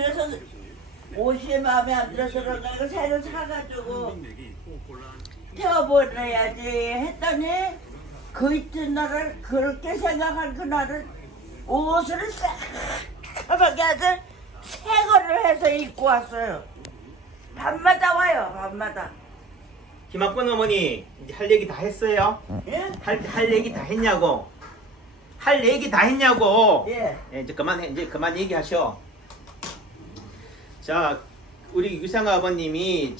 그래서 옷이 마음에 안 들어서 그런가 이거 새로 사가지고 태워보내야지 했더니 그 이튿날을 그렇게 생각한 그날을 옷을 새하게 아주 새 거를 해서 입고 왔어요. 밤마다 와요, 밤마다. 김학권 어머니 이제 할 얘기 다 했어요? 예? 할 얘기 다 했냐고? 할 얘기 다 했냐고? 예. 이제 그만 얘기하셔. 자, 우리 유상아 아버님이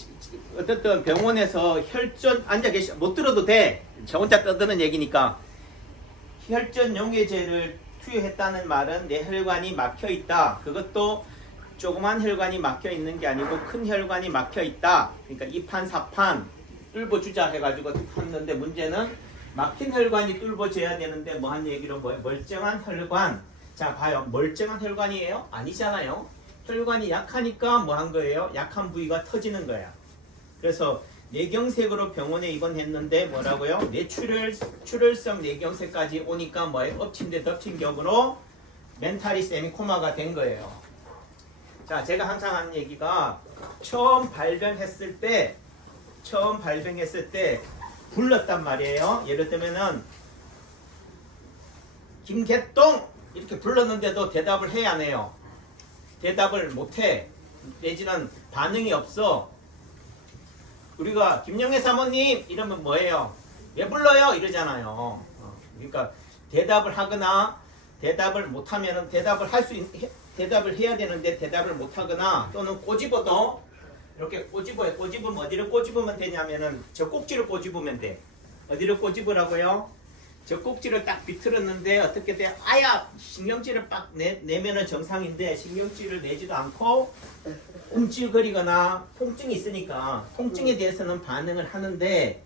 어떻든 병원에서 혈전 앉아 계시 못 들어도 돼. 저 혼자 떠드는 얘기니까 혈전 용해제를 투여했다는 말은 내 혈관이 막혀 있다. 그것도 조그만 혈관이 막혀 있는 게 아니고 큰 혈관이 막혀 있다. 그러니까 2판 4판 뚫어주자 해가지고 했는데 문제는 막힌 혈관이 뚫어져야 되는데 뭐 한 얘기로 뭐예요? 멀쩡한 혈관. 자 봐요. 멀쩡한 혈관이에요? 아니잖아요. 혈관이 약하니까 뭐 한 거예요? 약한 부위가 터지는 거야. 그래서 뇌경색으로 병원에 입원했는데 뭐라고요? 뇌출혈성 뇌경색까지 오니까 뭐예요? 엎친 데 덮친 격으로 멘탈이 세미코마가 된 거예요. 자, 제가 항상 하는 얘기가 처음 발병했을 때 불렀단 말이에요. 예를 들면은 김개똥 이렇게 불렀는데도 대답을 해야 안 해요. 대답을 못해. 내지는 반응이 없어. 우리가 김영애 사모님 이러면 뭐예요? 왜 불러요? 이러잖아요. 그러니까 대답을 하거나 대답을 못하면 대답을 해야 되는데 대답을 못하거나 또는 꼬집어도 이렇게 꼬집으면 어디를 꼬집으면 되냐면은 저 꼭지를 꼬집으면 돼. 어디를 꼬집으라고요? 저 꼭지를 딱 비틀었는데 어떻게 돼? 아야! 신경질을 빡 내면은 정상인데 신경질을 내지도 않고 움찔거리거나 통증이 있으니까 통증에 대해서는 반응을 하는데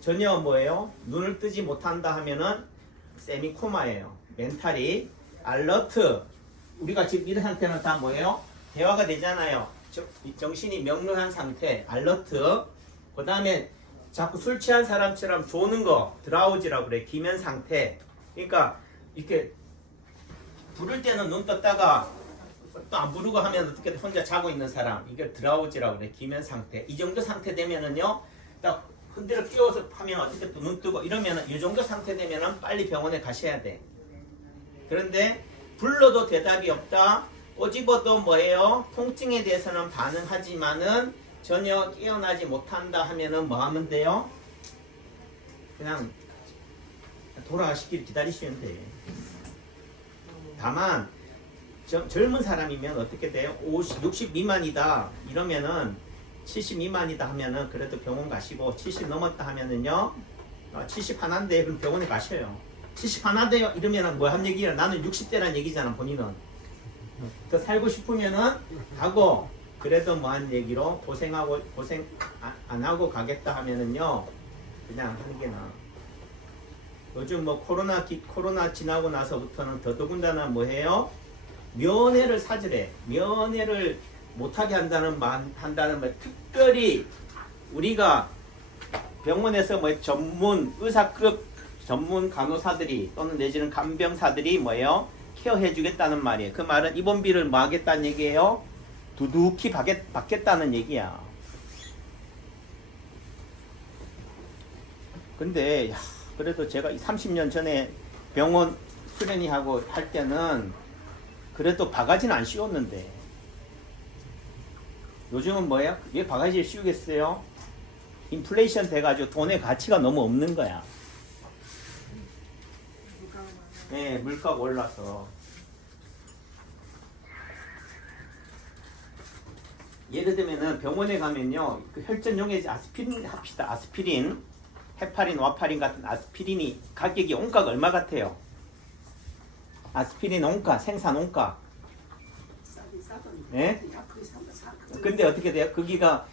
전혀 뭐예요? 눈을 뜨지 못한다 하면은 세미코마예요. 멘탈이 알러트. 우리가 지금 이런 상태는 다 뭐예요? 대화가 되잖아요. 정신이 명료한 상태, 알러트. 그 다음에 자꾸 술 취한 사람처럼 조는 거, 드라우지라고 그래. 기면 상태. 그러니까 이렇게 부를 때는 눈 떴다가 또 안 부르고 하면 어떻게 혼자 자고 있는 사람. 이게 드라우지라고 그래. 기면 상태. 이 정도 상태 되면은요. 딱 흔들어 끼워서 하면 어떻게 또 눈 뜨고 이러면은 이 정도 상태 되면은 빨리 병원에 가셔야 돼. 그런데 불러도 대답이 없다. 꼬집어도 뭐예요? 통증에 대해서는 반응하지만은 전혀 깨어나지 못한다 하면은 뭐 하면 돼요? 그냥 돌아가시길 기다리시면 돼. 다만 젊은 사람이면 어떻게 돼요? 60 미만이다 이러면은 70 미만이다 하면은 그래도 병원 가시고 70 넘었다 하면은요 70 하나인데 그럼 병원에 가셔요. 70 하나돼요 이러면은 뭐 한 얘기야? 나는 60대란 얘기잖아. 본인은 더 살고 싶으면은 가고 그래도 뭐 한 얘기로 고생 안 하고 가겠다 하면은요 그냥 하는 게 나아. 요즘 뭐 코로나 지나고 나서부터는 더더군다나 뭐 해요? 면회를 사절해. 면회를 못하게 한다는 말 특별히 우리가 병원에서 뭐 의사급 전문 간호사들이 또는 내지는 간병사들이 뭐예요? 케어해 주겠다는 말이에요. 그 말은 입원비를 뭐 하겠다는 얘기예요? 두둑히 받겠다는 얘기야. 근데 그래도 제가 30년 전에 병원 수련이하고 할 때는 그래도 바가지는 안 씌웠는데 요즘은 뭐야? 왜 바가지를 씌우겠어요? 인플레이션 돼가지고 돈의 가치가 너무 없는 거야. 네, 물가가 올라서. 예를 들면은 병원에 가면요, 그 혈전 용해제 아스피린 합시다. 아스피린, 헤파린, 와파린 같은 아스피린이 가격이 원가가 얼마 같아요? 아스피린 원가, 생산 원가. 예? 근데 어떻게 돼요? 거기가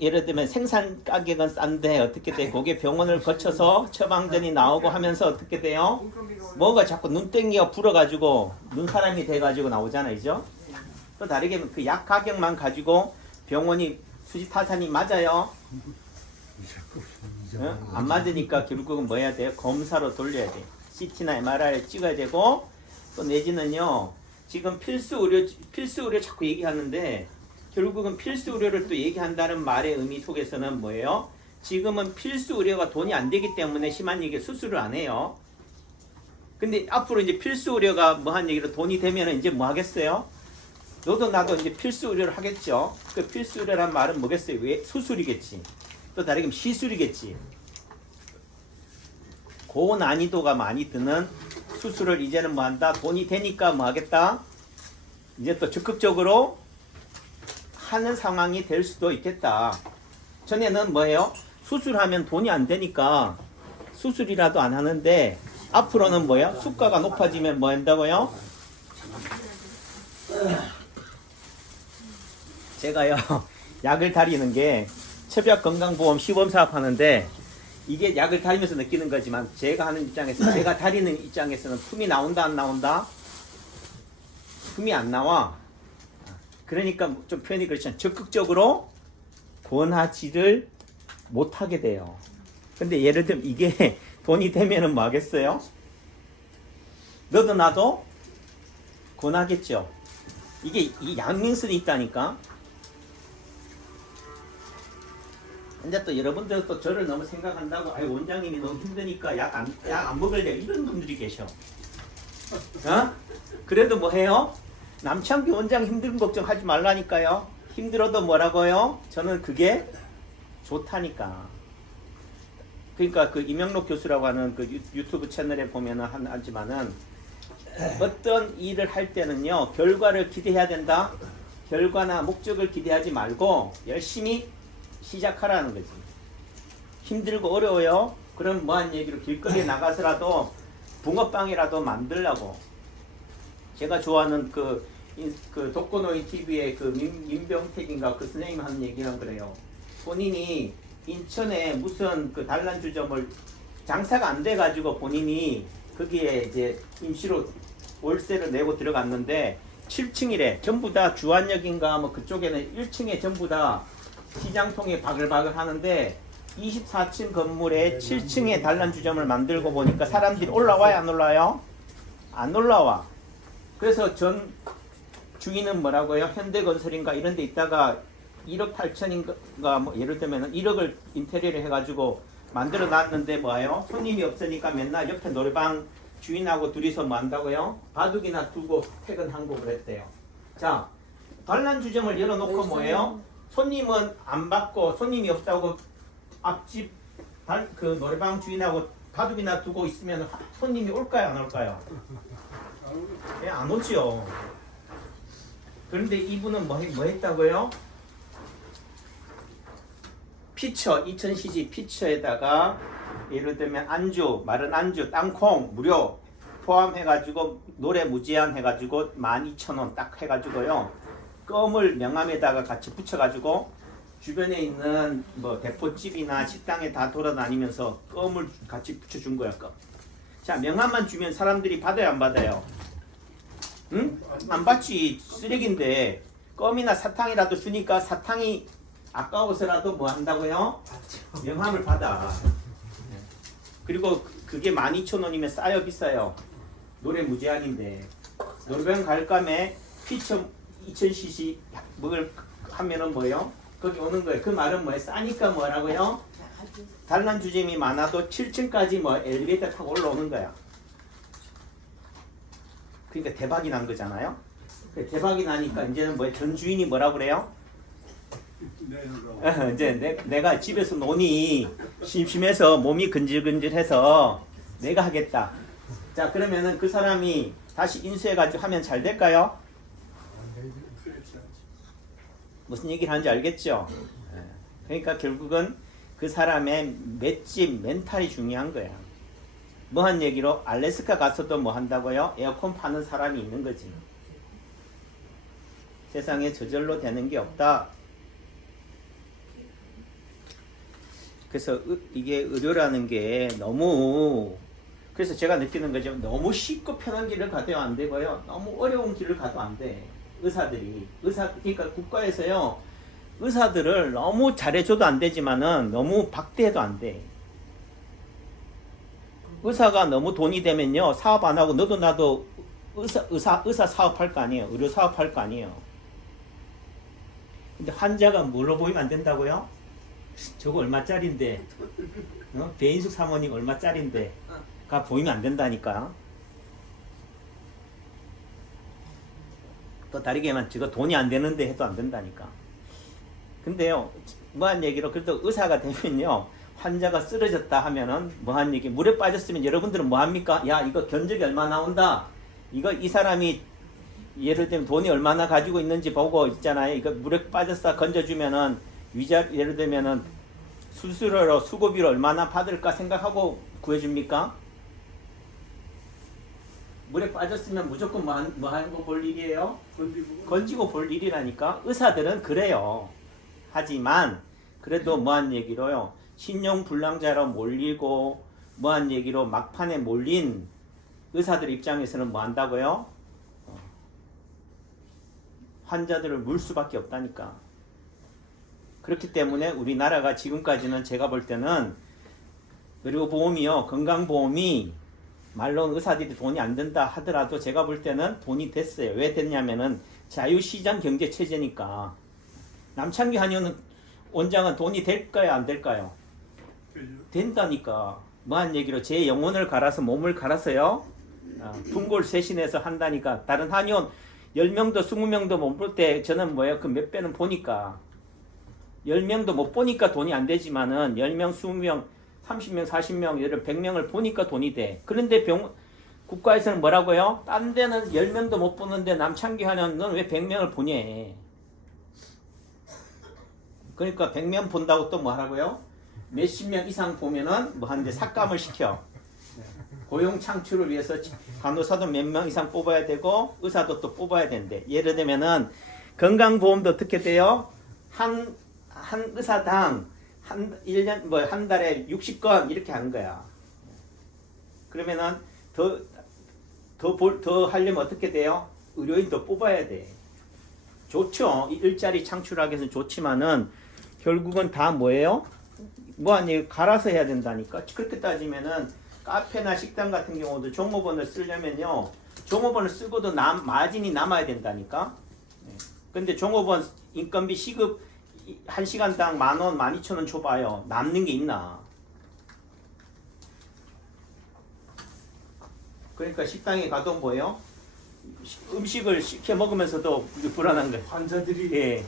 예를 들면 생산 가격은 싼데 어떻게 돼? 그게 병원을 거쳐서 처방전이 나오고 하면서 어떻게 돼요? 뭐가 자꾸 눈땡이가 불어가지고 눈사람이 돼가지고 나오잖아요, 그죠? 또 다르게 그 약 가격만 가지고 병원이 수지타산이 맞아요? 안 맞으니까 결국은 뭐 해야 돼요? 검사로 돌려야 돼. CT나 MRI를 찍어야 되고 또 내지는요 지금 필수 의료 자꾸 얘기하는데 결국은 필수 의료를 또 얘기한다는 말의 의미 속에서는 뭐예요? 지금은 필수 의료가 돈이 안 되기 때문에 심한 얘기 수술을 안 해요. 근데 앞으로 이제 필수 의료가 뭐 한 얘기로 돈이 되면 이제 뭐 하겠어요? 너도 나도 이제 필수 의료를 하겠죠. 그 필수 의료란 말은 뭐겠어요? 왜? 수술이겠지. 또 다르게 시술이겠지. 고난이도가 많이 드는 수술을 이제는 뭐 한다? 돈이 되니까 뭐 하겠다? 이제 또 적극적으로 하는 상황이 될 수도 있겠다. 전에는 뭐예요? 수술하면 돈이 안 되니까 수술이라도 안 하는데 앞으로는 뭐예요? 수가가 높아지면 뭐 한다고요? 제가요 약을 다리는 게 처벽건강보험 시범사업 하는데 이게 약을 다리면서 느끼는 거지만 제가 하는 입장에서 제가 다리는 입장에서는 품이 나온다 안 나온다? 품이 안 나와. 그러니까 좀 표현이 그렇지만 적극적으로 권하지를 못하게 돼요. 근데 예를 들면 이게 돈이 되면은 뭐 하겠어요? 너도 나도 권하겠죠. 이게 이 양면성이 있다니까. 근데 또 여러분들 또 저를 너무 생각한다고 아이 원장님이 너무 힘드니까 약 안 먹을래 이런 분들이 계셔. 어? 그래도 뭐 해요? 남창기 원장 힘든 걱정하지 말라니까요. 힘들어도 뭐라고요? 저는 그게 좋다니까. 그러니까 그 이명록 교수라고 하는 그 유튜브 채널에 보면은 하지만은 어떤 일을 할 때는요 결과를 기대해야 된다. 결과나 목적을 기대하지 말고 열심히 시작하라는 거지. 힘들고 어려워요. 그럼 뭐한 얘기로 길거리에 나가서라도 붕어빵이라도 만들라고. 제가 좋아하는 그 독거노인 TV의 그 민병택인가 그 선생님이 하는 얘기는 그래요. 본인이 인천에 무슨 그 단란주점을 장사가 안 돼가지고 본인이 거기에 이제 임시로 월세를 내고 들어갔는데 7층이래. 전부 다 주안역인가 뭐 그쪽에는 1층에 전부 다 시장통에 바글바글 하는데 24층 건물에 7층에 단란주점을 만들고 보니까 사람들이 올라와요 안 올라와요? 안 올라와. 그래서 전 주인은 뭐라고요? 현대건설인가 이런 데 있다가 1억 8천인가 뭐 예를 들면 1억을 인테리어를 해가지고 만들어 놨는데 뭐예요? 손님이 없으니까 맨날 옆에 노래방 주인하고 둘이서 뭐 한다고요? 바둑이나 두고 퇴근하고 그랬대요. 자, 단란주점을 열어놓고 뭐예요? 손님은 안 받고 손님이 없다고 앞집 그 노래방 주인하고 바둑이나 두고 있으면 손님이 올까요 안 올까요? 예, 안 오지요. 그런데 이분은 뭐 했다고요? 피처 2000cc 피처에다가 예를 들면 안주, 마른 안주, 땅콩 무료 포함해가지고 노래 무제한 해가지고 12,000원 딱 해가지고요. 껌을 명함에다가 같이 붙여가지고 주변에 있는 뭐 대포집이나 식당에 다 돌아다니면서 껌을 같이 붙여준 거야. 껌. 자, 명함만 주면 사람들이 받아요 안 받아요? 응? 안 받지. 쓰레기인데 껌이나 사탕이라도 주니까 사탕이 아까워서라도 뭐 한다고요? 명함을 받아. 그리고 그게 12,000원이면 싸요 비싸요? 노래 무제한인데 노래방 갈 감에 피처 2000cc 먹을 하면은 뭐예요? 거기 오는 거예요. 그 말은 뭐예요? 싸니까 뭐라고요? 단란주점이 많아도 7층까지 뭐 엘리베이터 타고 올라오는 거야. 그러니까 대박이 난 거잖아요. 대박이 나니까 이제는 뭐예요? 전 주인이 뭐라 그래요? 이제 내가 집에서 노니 심심해서 몸이 근질근질해서 내가 하겠다. 자, 그러면은 그 사람이 다시 인수해가지고 하면 잘 될까요? 무슨 얘기를 하는지 알겠죠? 그러니까 결국은 그 사람의 맷집, 멘탈이 중요한 거야. 뭐 한 얘기로 알래스카 가서도 뭐 한다고요? 에어컨 파는 사람이 있는 거지. 세상에 저절로 되는 게 없다. 그래서 이게 의료라는 게 너무, 그래서 제가 느끼는 거죠. 너무 쉽고 편한 길을 가도 안 되고요. 너무 어려운 길을 가도 안 돼. 그러니까 국가에서요. 의사들을 너무 잘해줘도 안 되지만은 너무 박대해도 안 돼. 의사가 너무 돈이 되면요. 사업 안 하고 너도 나도 의사 사업할 거 아니에요. 의료 사업할 거 아니에요. 근데 환자가 뭘로 보이면 안 된다고요? 저거 얼마짜린데? 배인숙 사모님 얼마짜린데? 가 보이면 안 된다니까. 또 다르게 하면 저거 돈이 안 되는데 해도 안 된다니까. 근데요, 뭐한 얘기로 그래도 의사가 되면요, 환자가 쓰러졌다 하면은 뭐한 얘기, 물에 빠졌으면 여러분들은 뭐 합니까? 야, 이거 견적이 얼마 나온다. 이거 이 사람이 예를 들면 돈이 얼마나 가지고 있는지 보고 있잖아요. 이거 물에 빠졌다 건져주면은 예를 들면은 수수료로 수고비로 얼마나 받을까 생각하고 구해줍니까? 물에 빠졌으면 무조건 뭐 하는 거 볼 일이에요? 건지고 볼 일이라니까. 의사들은 그래요. 하지만 그래도 뭐한 얘기로요, 신용불량자로 몰리고 뭐한 얘기로 막판에 몰린 의사들 입장에서는 뭐 한다고요? 환자들을 물 수밖에 없다니까. 그렇기 때문에 우리나라가 지금까지는 제가 볼 때는 의료보험이요, 건강보험이 말로는 의사들이 돈이 안 된다 하더라도 제가 볼 때는 돈이 됐어요. 왜 됐냐면은 자유시장 경제체제니까. 남창기 한의원 원장은 돈이 될까요, 안 될까요? 된다니까. 뭐한 얘기로 제 영혼을 갈아서 몸을 갈아서요, 풍골 쇄신해서 한다니까. 다른 한의원 10명도 20명도 못 볼 때 저는 뭐예요, 그 몇 배는 보니까. 10명도 못 보니까 돈이 안 되지만은 10명, 20명, 30명, 40명, 예를 100명을 보니까 돈이 돼. 그런데 국가에서는 뭐라고요? 딴 데는 10명도 못 보는데 남창기 하는 넌 왜 100명을 보냐. 그러니까 100명 본다고 또 뭐 하라고요? 몇십 명 이상 보면은 뭐 하는데 삭감을 시켜. 고용 창출을 위해서 간호사도 몇 명 이상 뽑아야 되고 의사도 또 뽑아야 된대. 예를 들면은 건강보험도 어떻게 돼요? 한 의사당 한 달에 60건 이렇게 하는 거야. 그러면은 더 하려면 어떻게 돼요? 의료인 더 뽑아야 돼. 좋죠. 일자리 창출하기 위해서는 좋지만은 결국은 다 뭐예요? 아니 갈아서 해야 된다니까. 그렇게 따지면은 카페나 식당 같은 경우도 종업원을 쓰려면요, 종업원을 쓰고도 마진이 남아야 된다니까. 근데 종업원 인건비 시급 1시간당 10,000원, 12,000원 줘봐요. 남는 게 있나? 그러니까 식당에 가도 뭐예요? 음식을 시켜 먹으면서도 불안한 거예요. 환자들이 예.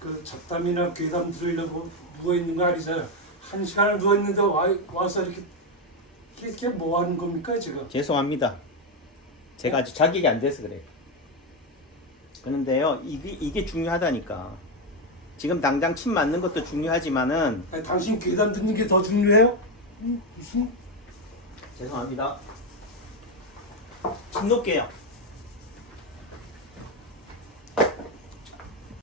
그 잡담이나 괴담 들으려고 누워 있는 거 아니잖아요. 1시간을 누워 있는데 와서 이렇게 뭐 하는 겁니까 지금? 죄송합니다. 제가 아직 자격이 안 돼서 그래요. 그런데요, 이게 중요하다니까. 지금 당장 침 맞는 것도 중요하지만은. 아니, 당신 괴담 듣는 게 더 중요해요? 무슨? 죄송합니다. 침 놓을게요.